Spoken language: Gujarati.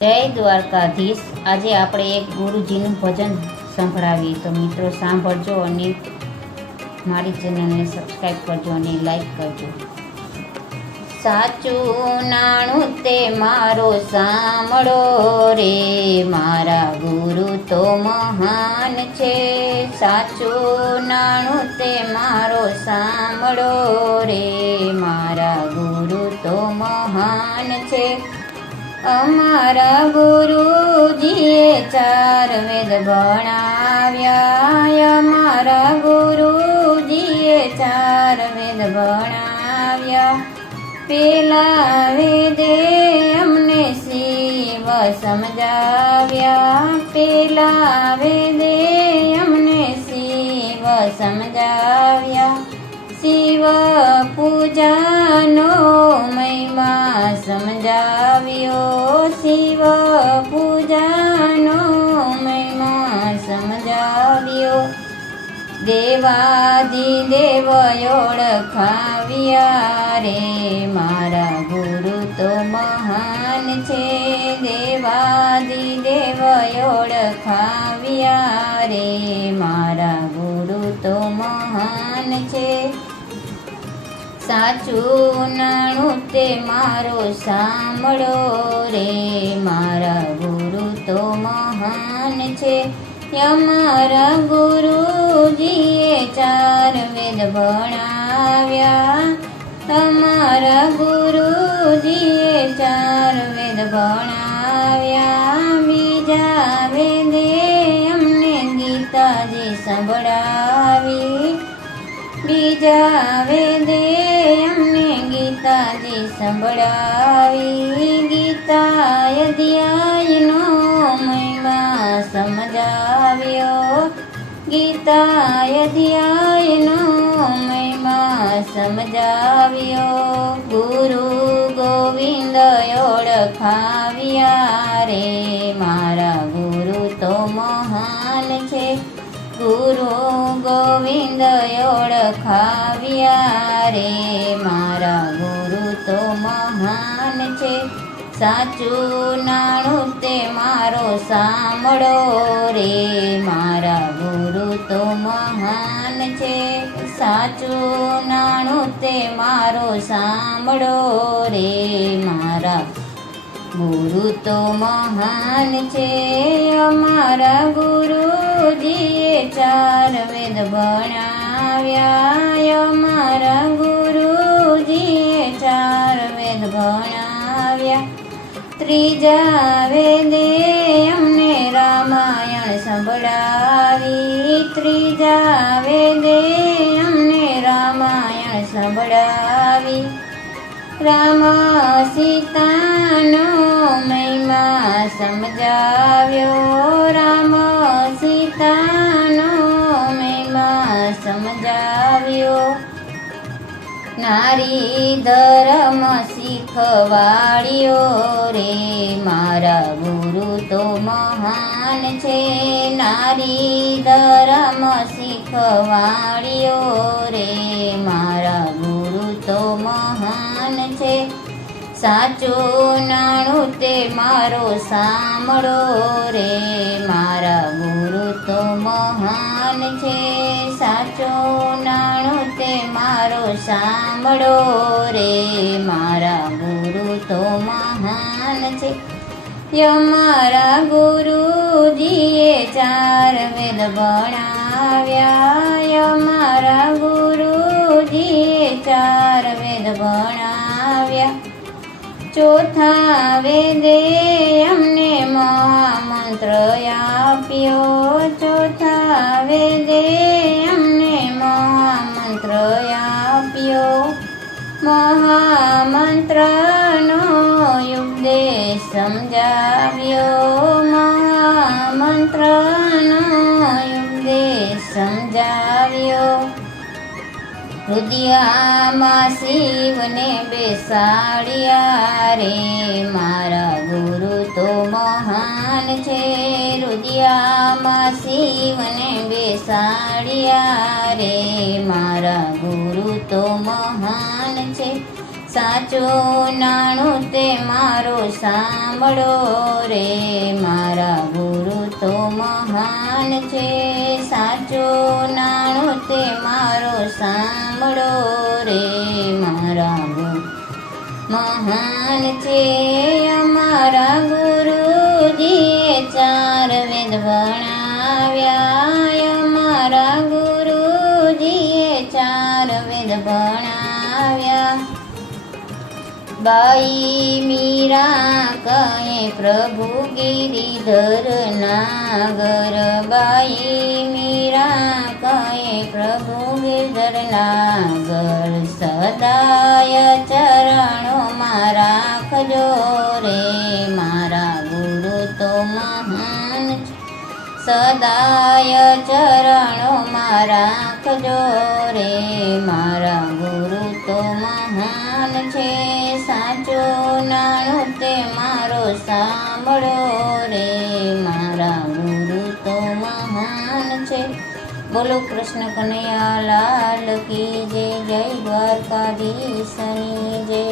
જય દ્વારકાધીશ। આજે આપણે એક ગુરુજીનું ભજન સંભળાવીએ, તો મિત્રો સાંભળજો અને મારી ચેનલને સબસ્ક્રાઈબ કરજો અને લાઈક કરજો। સાચું નાણું તે મારો સાંભળો રે, મારા ગુરુ તો મહાન છે। સાચું નાણું તે મારો સાંભળો રે, મારા ગુરુ તો મહાન છે। અમારા ગુરુજીએ ચાર વેદ ભણાવ્યા, અમારા ગુરુજીએ ચાર વેદ ભણાવ્યા। પેલા વેદે અમને શિવ સમજાવ્યા, પેલા વેદે અમને શિવ સમજાવ્યા। શિવ પૂજાનો મહિમા સમજાવ્યો, શિવ પૂજાનો મહિમા સમજાવ્યો। દેવાધિદેવ ઓળખાવ્યા રે, મારા ગુરુ તો મહાન છે। દેવાધિદેવ ઓળખાવ્યા રે, મારા ગુરુ તો મહાન છે। સાચું નાણું તે મારો સાંભળો રે, મારા ગુરુ તો મહાન છે। અમારા ગુરુજીએ ચાર વેદ ભણાવ્યા, અમારા ગુરુજીએ ચાર વેદ ભણાવ્યા। બીજા વેદે અમને ગીતાજી સંભળાવી, બીજા વેદે અમને ગીતાજી સંભળાવી। ગીતા અધ્યાયનો મહિમા સમજાવ્યો, ગીતા અધ્યાયનો મહિમા સમજાવ્યો। ગુરુ ગોવિંદ ઓળખાવ્યા રે, મારા ગુરુ તો મહાન છે। ગુરુ ગોવિંદ ઓળખાવ્યા રે, મારા ગુરુ તો મહાન છે। સાચું નાણું તે મારો સાંભળો રે, મારા ગુરુ તો મહાન છે। સાચું નાણું તે મારો સાંભળો રે, મારા ગુરુ તો મહાન છે। અમારા ગુરુજીએ ચાર વેદ ભણાવ્યા, અમારા ગુરુજીએ ચાર વેદ ભણાવ્યા। ત્રીજા વેદે અમને રામાયણ સંભળાવી, ત્રીજા વેદે અમને રામાયણ સંભળાવી। રામ સીતાનો મહિમા સમજાવ્યો, રામ સીતાનો મહિમા સમજાવ્યો। નારી ધર્મ શીખવાડ્યો રે, મારા ગુરુ તો મહાન છે। નારી ધર્મ શીખવાડ્યો રે, મારા ગુરુ તો મહાન છે। સાચું નાણું તે મારો સાંભળો રે, મારા ગુરુ તો મહાન છે। સાચું નાણું તે મારો સાંભળો રે, મારા ગુરુ તો મહાન છે। અમારા ગુરુજીએ ચાર વેદ ભણાવ્યા, અમારા ગુરુજીએ ચાર વેદ ભણાવ્યા। ચોથા વેદે અમને મહામંત્ર આપ્યો, ચોથા વેદે અમને મહામંત્ર આપ્યો। મહામંત્રનો ઉપદેશ સમજાવ્યો, મહામંત્રનો ઉપદેશ સમજાવ્યો। હૃદયમાં શિવને બેસાડ્યા રે, મારા ગુરુ તો મહાન છે। હૃદયમાં શિવને બેસાડ્યા રે, મારા ગુરુ તો મહાન છે। સાચું નાણું તે મારો સાંભળો રે, મારા ગુરુ તો મહાન છે. સાચું નાણું તે મારો સાંભળો રે, મારા ગુરુ મહાન છે. અમારા ગુરુજીએ 4 વેદ ભણાવ્યા, અમારા ગુરુજીએ 4 વેદ ભણાવ્યા. બાઈ મીરા કહે પ્રભુ ગિરિધર નાગર, બાઈ મીરા કહે પ્રભુ ગિરિધર નાગર. સદાય ચરણોમાં રાખજો રે, મારા ગુરુ તો મહાન છે. સદાય ચરણોમાં રાખજો રે, મારા ગુરુ તો મહાન છે. સાચું નાણું તે મારો સાંભળો રે, મારા ગુરુ તો મહાન છે. બોલો કૃષ્ણ કનૈયા લાલ કી જય, જય દ્વારકાધીશની જય.